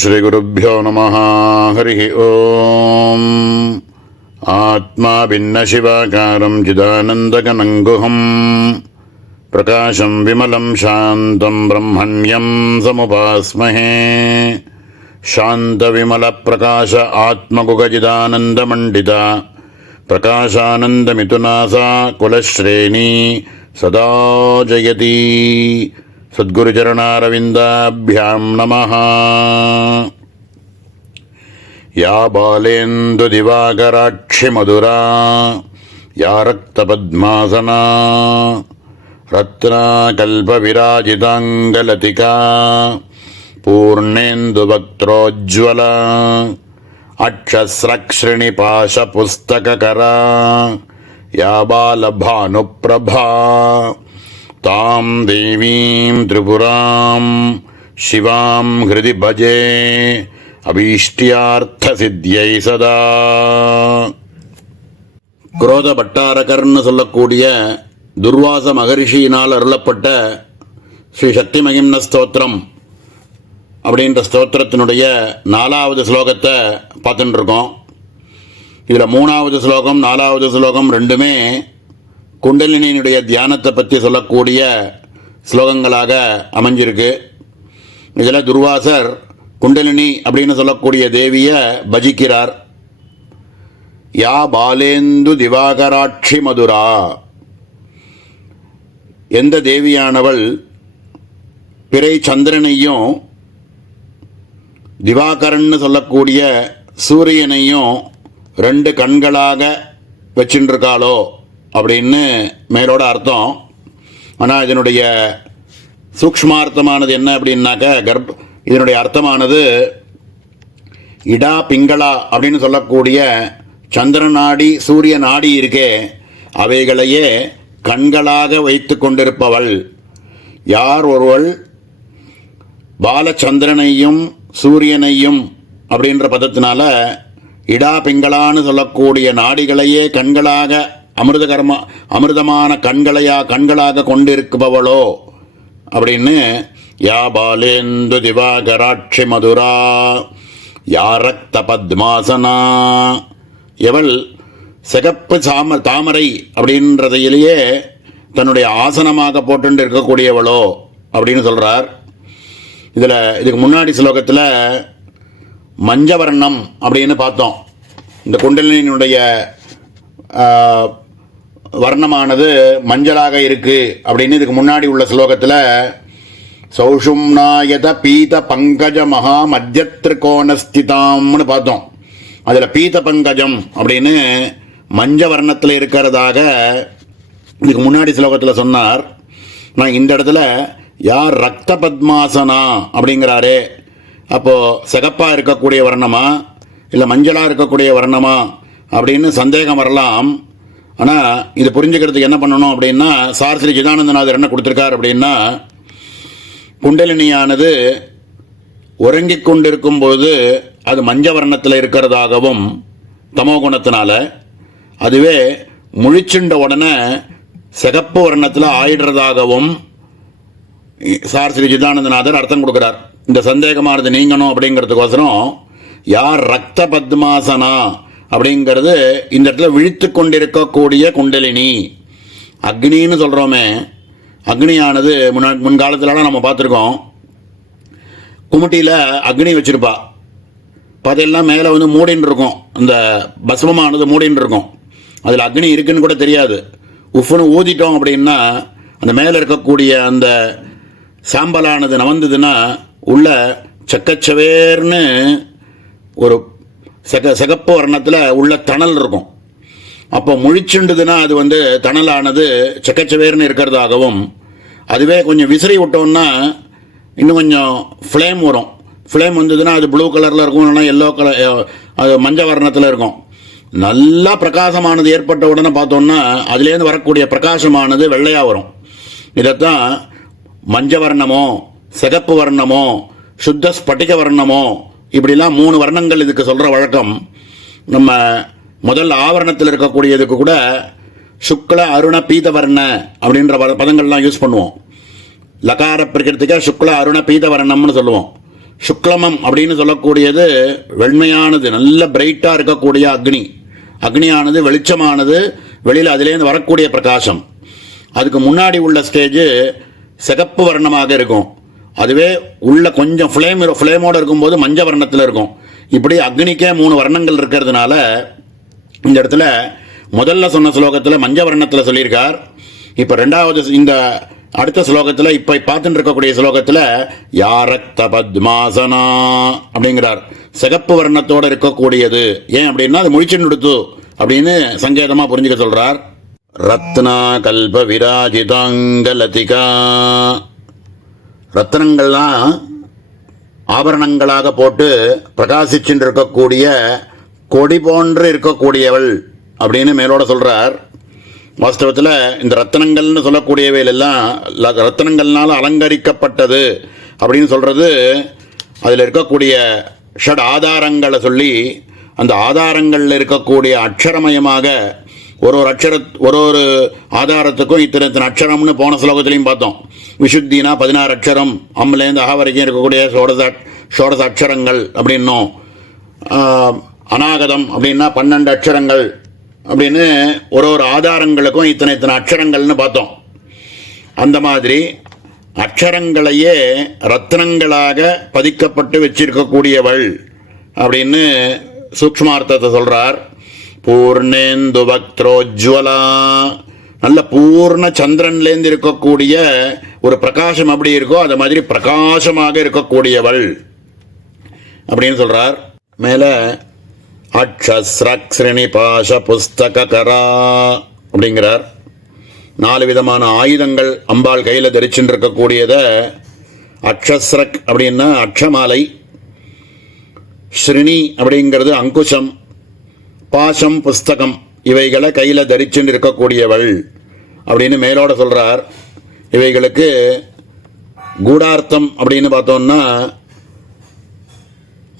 श्रीगुरुभ्यो नमः। हरिः ओम्। आत्मा भिन्नशिवाकारं चिदानन्दघनं गुहं प्रकाशं विमलं शान्तं ब्रह्मण्यं समुपास्महे। शान्तविमलप्रकाश आत्मगुगजिदानन्दमण्डिता प्रकाशानन्दमिथुनासा कुलश्रेणी सदा जयति। सद्गुरुचरणारविन्दाभ्यां नमः। या बालेन्दुदिवाकराक्षिमधुरा या रक्तपद्मासना रत्नाकल्पविराजिताङ्गलतिका पूर्णेन्दुवक्त्रोज्ज्वला अक्षस्रक्षिणिपाशपुस्तककरा या बालभानुप्रभा तां देवीं त्रिपुरां शिवां हृदि भजे अभीष्ट्यार्थसिद्ध्यै सदा। குரோத பட்டாரகர்னு சொல்லக்கூடிய துர்வாச மகரிஷியினால் அருளப்பட்ட ஸ்ரீ சக்தி மகிம்ன ஸ்தோத்திரம் அப்படின்ற ஸ்தோத்திரத்தினுடைய 4வது ஸ்லோகத்தை பார்த்துட்டு இருக்கோம். இதில் 3வது ஸ்லோகம் 4வது ஸ்லோகம் ரெண்டுமே குண்டலினியினுடைய தியானத்தை பற்றி சொல்லக்கூடிய ஸ்லோகங்களாக அமைஞ்சிருக்கு. இதில் துர்வாசர் குண்டலினி அப்படின்னு சொல்லக்கூடிய தேவியை பஜிக்கிறார். யா பாலேந்து திவாகராட்சி மதுரா, எந்த தேவியானவள் பிறை சந்திரனையும் திவாகரன்னு சொல்லக்கூடிய சூரியனையும் 2 கண்களாக வச்சுருக்காளோ அப்படின்னு மேலோட அர்த்தம். ஆனால் இதனுடைய சூக்ஷ்மார்த்தமானது என்ன அப்படின்னாக்க இதனுடைய அர்த்தமானது இடா பிங்களா அப்படின்னு சொல்லக்கூடிய சந்திர நாடி சூரிய நாடி இருக்கே அவைகளையே கண்களாக வைத்து கொண்டிருப்பவள். யார் ஒருவள் பாலச்சந்திரனையும் சூரியனையும் அப்படின்ற பதத்தினால இடா பிங்களான்னு சொல்லக்கூடிய நாடிகளையே கண்களாக அமிர்தமான கண்களாக கொண்டிருப்பவளோ அப்படின்னு யா பாலேந்து திவாகராட்சி மதுரா யா ரக்த பத்மாசனா, எவள் சிகப்பு தாமரை அப்படின்றதையிலேயே தன்னுடைய ஆசனமாக போட்டு இருக்கக்கூடியவளோ அப்படின்னு சொல்கிறார். இதுக்கு முன்னாடி ஸ்லோகத்தில் மஞ்சவர்ணம் அப்படின்னு பார்த்தோம். இந்த குண்டலினியினுடைய வர்ணமானது மஞ்சளாக இருக்கு அப்படின்னு இதுக்கு முன்னாடி உள்ள ஸ்லோகத்தில் சௌஷும்னாயத பீத பங்கஜ மகா மத்திய திரிகோணஸ்திதாம்னு பார்த்தோம். அதில் பீத பங்கஜம் அப்படின்னு மஞ்ச வர்ணத்தில் இருக்கிறதாக இதுக்கு முன்னாடி ஸ்லோகத்தில் சொன்னார். நான் இந்த இடத்துல யார் ரக்த பத்மாசனா அப்படிங்கிறாரே, அப்போது சிகப்பாக இருக்கக்கூடிய வர்ணமா இல்லை மஞ்சளாக இருக்கக்கூடிய வர்ணமா அப்படின்னு சந்தேகம் வரலாம். ஆனால் இது புரிஞ்சுக்கிறதுக்கு என்ன பண்ணணும் அப்படின்னா, சார் ஸ்ரீ சிதானந்தநாதர் என்ன கொடுத்துருக்கார் அப்படின்னா, குண்டலினியானது உறங்கிக் கொண்டிருக்கும்போது அது மஞ்ச வர்ணத்தில் இருக்கிறதாகவும் தமோ குணத்தினால, அதுவே முழிச்சுண்ட உடனே சிகப்பு வர்ணத்தில் ஆயிடுறதாகவும் சார் ஸ்ரீ சிதானந்தநாதர் அர்த்தம் கொடுக்குறார். இந்த சந்தேகமானது நீங்கணும் அப்படிங்கிறதுக்கோசரம் யார் ரக்த பத்மாசனா அப்படிங்கிறது இந்த இடத்துல விழித்து கொண்டிருக்கக்கூடிய குண்டலினி. அக்னின்னு சொல்கிறோமே, அக்னியானது முன்காலத்திலலாம் நம்ம பார்த்துருக்கோம். குமுட்டியில் அக்னி வச்சுருப்பா, அதெல்லாம் மேலே மூடின்னு இருக்கும், அந்த பஸ்மமானது மூடின்னு இருக்கும். அதில் அக்னி இருக்குன்னு கூட தெரியாது. உஃப்னு ஊதிட்டோம் அப்படின்னா அந்த மேலே இருக்கக்கூடிய அந்த சாம்பலானது நவந்ததுன்னா உள்ள சக்கச்சவேர்னு ஒரு சிகப்பு வர்ணத்தில் உள்ள தணல் இருக்கும். அப்போ முழிச்சுண்டுதுன்னா அது தணலானது சக்கச்சவேர்னு இருக்கிறதாகவும், அதுவே கொஞ்சம் விசிறி விட்டோம்னா இன்னும் கொஞ்சம் ஃப்ளேம் வரும். ஃப்ளேம் வந்ததுன்னா அது ப்ளூ கலரில் இருக்கும், இல்லைன்னா எல்லோ கலர், அது மஞ்சள் வர்ணத்தில் இருக்கும். நல்லா பிரகாசமானது ஏற்பட்ட உடனே பார்த்தோம்னா அதுலேருந்து வரக்கூடிய பிரகாசமானது வெள்ளையாக வரும். இதைத்தான் மஞ்ச வர்ணமோ சிகப்பு வர்ணமோ சுத்த ஸ்பட்டிக வர்ணமோ இப்படிலாம் 3 வர்ணங்கள் இதுக்கு சொல்கிற வழக்கம். நம்ம முதல் ஆவரணத்தில் இருக்கக்கூடியதுக்கு கூட சுக்ல அருண பீதவர்ண அப்படின்ற பதங்கள்லாம் யூஸ் பண்ணுவோம். லகார பிரகிருத்திக்க சுக்ல அருண பீதவர்ணம்னு சொல்லுவோம். சுக்லமம் அப்படின்னு சொல்லக்கூடியது வெண்மையானது, நல்ல பிரைட்டாக இருக்கக்கூடிய அக்னி. அக்னியானது வெளிச்சமானது, வெளியில் அதிலேருந்து வரக்கூடிய பிரகாசம். அதுக்கு முன்னாடி உள்ள ஸ்டேஜு சிகப்பு வர்ணமாக இருக்கும். அதுவே உள்ள கொஞ்சம் ஃப்ளேமோடு இருக்கும்போது மஞ்ச வர்ணத்தில் இருக்கும். இப்படி அக்னிக்கே 3 வர்ணங்கள் இருக்கிறதுனால இந்த இடத்துல முதல்ல சொன்ன ஸ்லோகத்தில் மஞ்ச வர்ணத்தில் சொல்லியிருக்கார். இப்போ ரெண்டாவது இந்த அடுத்த ஸ்லோகத்தில் இப்போ பார்த்துட்டு இருக்கக்கூடிய ஸ்லோகத்தில் யாரக்த பத்மாசனா அப்படிங்கிறார். சிகப்பு வர்ணத்தோடு இருக்கக்கூடியது. ஏன் அப்படின்னா அது முழிச்சுன்னு கொடுத்து அப்படின்னு சங்கேதமாக புரிஞ்சுக்க சொல்கிறார். ரத்னா கல்ப விராஜிதாங்கலதிகா, ரத்னங்கள்லாம் ஆபரணங்களாக போட்டு பிரகாசிச்சுட்டு இருக்கக்கூடிய கொடி போன்று இருக்கக்கூடியவள் அப்படின்னு மேலோட சொல்கிறார். வாஸ்தவத்தில் இந்த ரத்தனங்கள்னு சொல்லக்கூடியவையெல்லாம் ரத்தனங்கள்னால அலங்கரிக்கப்பட்டது அப்படின்னு சொல்கிறது, அதில் இருக்கக்கூடிய ஷட் ஆதாரங்களை சொல்லி அந்த ஆதாரங்களில் இருக்கக்கூடிய அக்ஷரமயமாக ஒரு ஒரு ஆதாரத்துக்கும் இத்தனை அக்ஷரம்னு போன ஸ்லோகத்திலையும் பார்த்தோம். விசுத்தினா 16 அக்ஷரம், அம்லேருந்து அஹா வரைக்கும் இருக்கக்கூடிய ஷோடச அக்ஷரங்கள் அப்படின்னும், அநாகதம் அப்படின்னா 12 அக்ஷரங்கள் அப்படின்னு ஒரு ஆதாரங்களுக்கும் இத்தனை அக்ஷரங்கள்னு பார்த்தோம். அந்த மாதிரி அக்ஷரங்களையே ரத்னங்களாக பதிக்கப்பட்டு வச்சிருக்கக்கூடியவள் அப்படின்னு சூக்ஷ்மார்த்தத்தை சொல்கிறார். பூர்ணேந்து வக்த்ரோஜ்வலா, நல்ல பூர்ண சந்திரன்லேருந்து இருக்கக்கூடிய ஒரு பிரகாசம் அப்படி இருக்கோ அது மாதிரி பிரகாசமாக இருக்கக்கூடியவள் அப்படின்னு சொல்கிறார். மேலே அக்ஷஸ்ரக்ஸ்ரிணி பாஷ புஸ்தக கரா அப்படிங்கிறார். 4 விதமான ஆயுதங்கள் அம்பாள் கையில் தரிச்சுட்டு இருக்கக்கூடியதை அக்ஷஸ்ரக் அப்படின்னா அக்ஷமாலை, ஸ்ரிணி அப்படிங்கிறது அங்குஷம், பாசம் புஸ்தகம் இவைகளை கையில் தரிச்சுட்டு இருக்கக்கூடியவள் அப்படின்னு மேலோட சொல்கிறார். இவைகளுக்கு கூடார்த்தம் அப்படின்னு பார்த்தோம்னா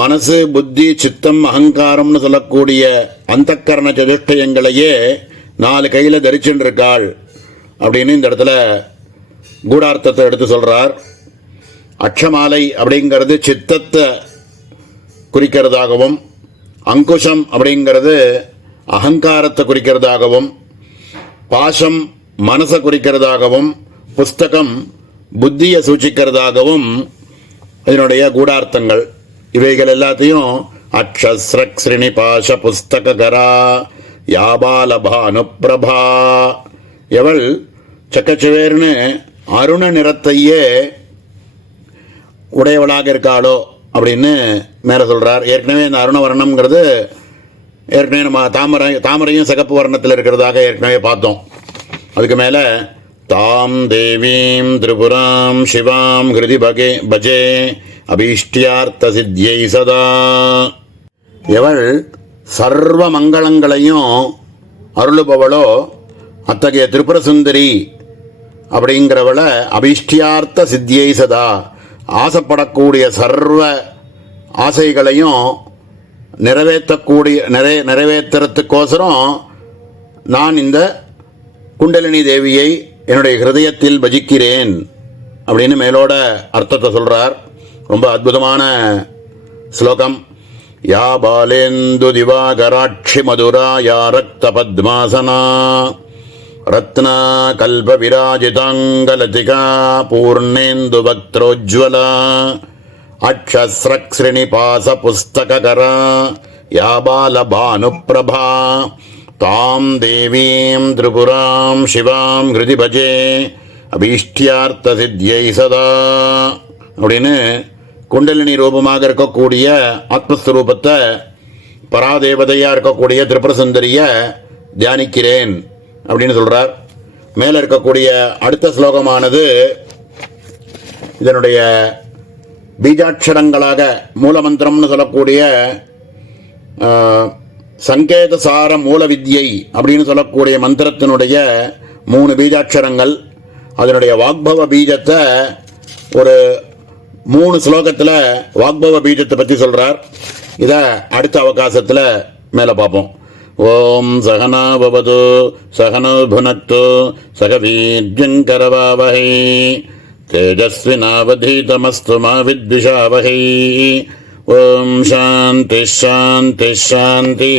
மனசு புத்தி சித்தம் அகங்காரம்னு சொல்லக்கூடிய அந்தக்கரண சதுஷ்டயங்களையே 4 கையில் தரிச்சுட்டு இருக்காள் அப்படின்னு இந்த இடத்துல கூடார்த்தத்தை எடுத்து சொல்கிறார். அக்ஷமாலை அப்படிங்கிறது சித்தத்தை குறிக்கிறதாகவும், அங்குஷம் அப்படிங்கிறது அகங்காரத்தை குறிக்கிறதாகவும், பாசம் மனசை குறிக்கிறதாகவும், புஸ்தகம் புத்தியை சூச்சிக்கிறதாகவும் இதனுடைய கூடார்த்தங்கள். இவைகள் எல்லாத்தையும் அக்ஷஸ்ரக் ஸ்ரிணி பாஷ புஸ்தக கரா யாபாலபானுப்பிரபா, எவள் சக்கச்சுவேர்னு அருண நிறத்தையே உடையவளாக இருக்காளோ அப்படின்னு மேலே சொல்கிறார். ஏற்கனவே இந்த அருணவர்ணம்ங்கிறது ஏற்கனவே நம்ம தாமரையும் சிகப்பு வர்ணத்தில் இருக்கிறதாக ஏற்கனவே பார்த்தோம். அதுக்கு மேலே தாம் தேவீம் திரிபுராம் சிவாம் ஹிருதி பஜே அபீஷ்டியார்த்த சித்தியை சதா, எவள் சர்வ மங்களங்களையும் அருளுபவளோ அத்தகைய திரிபுர சுந்தரி அப்படிங்கிறவளை அபீஷ்டியார்த்த சித்தியை சதா, ஆசைப்படக்கூடிய சர்வ ஆசைகளையும் நிறைவேற்றுறதுக்கோசரம் நான் இந்த குண்டலினி தேவியை என்னுடைய ஹிருதயத்தில் பஜிக்கிறேன் அப்படின்னு மேலோட அர்த்தத்தை சொல்கிறார். ரொம்ப அற்புதமான ஸ்லோகம். யா பாலேந்து திவாகராட்சி மதுரா யா ரக்த பத்மாசனா ரத்னா கல்ப விராஜிதாங்கலதிகா பூர்ணேந்து வக்த்ரோஜ்வலா அக்ஷஸ்ரக் ஸ்ரிணி பாச புஸ்தக கரா யாபாலபானுப்பிரபா தாம் தேவீம் திரிபுராம் சிவாம் ஹிருதி பஜே அபீஷ்டியார்த்த சித்தியை சதா அப்படின்னு குண்டலினி ரூபமாக இருக்கக்கூடிய ஆத்மஸ்வரூபத்தை, பராதேவதையாக இருக்கக்கூடிய திரிபுர சுந்தரியை தியானிக்கிறேன் அப்படின்னு சொல்கிறார். மேலே இருக்கக்கூடிய அடுத்த ஸ்லோகமானது இதனுடைய பீஜாட்சரங்களாக மூலமந்திரம்னு சொல்லக்கூடிய சங்கேதசார மூல வித்யை அப்படின்னு சொல்லக்கூடிய மந்திரத்தினுடைய 3 பீஜாட்சரங்கள். அதனுடைய வாக்பவ பீஜத்தை ஒரு 3 ஸ்லோகத்தில் வாக்பவ பீஜத்தை பற்றி சொல்கிறார். இதை அடுத்த அவகாசத்தில் மேலே பார்ப்போம். ஓம் சகனா பவது சகனோ புனக்து சக வீர்யங்கரவாவஹை तेजस्विनावधीतमस्तु मा विद्विषावहै। ओम शांति शांति शांति।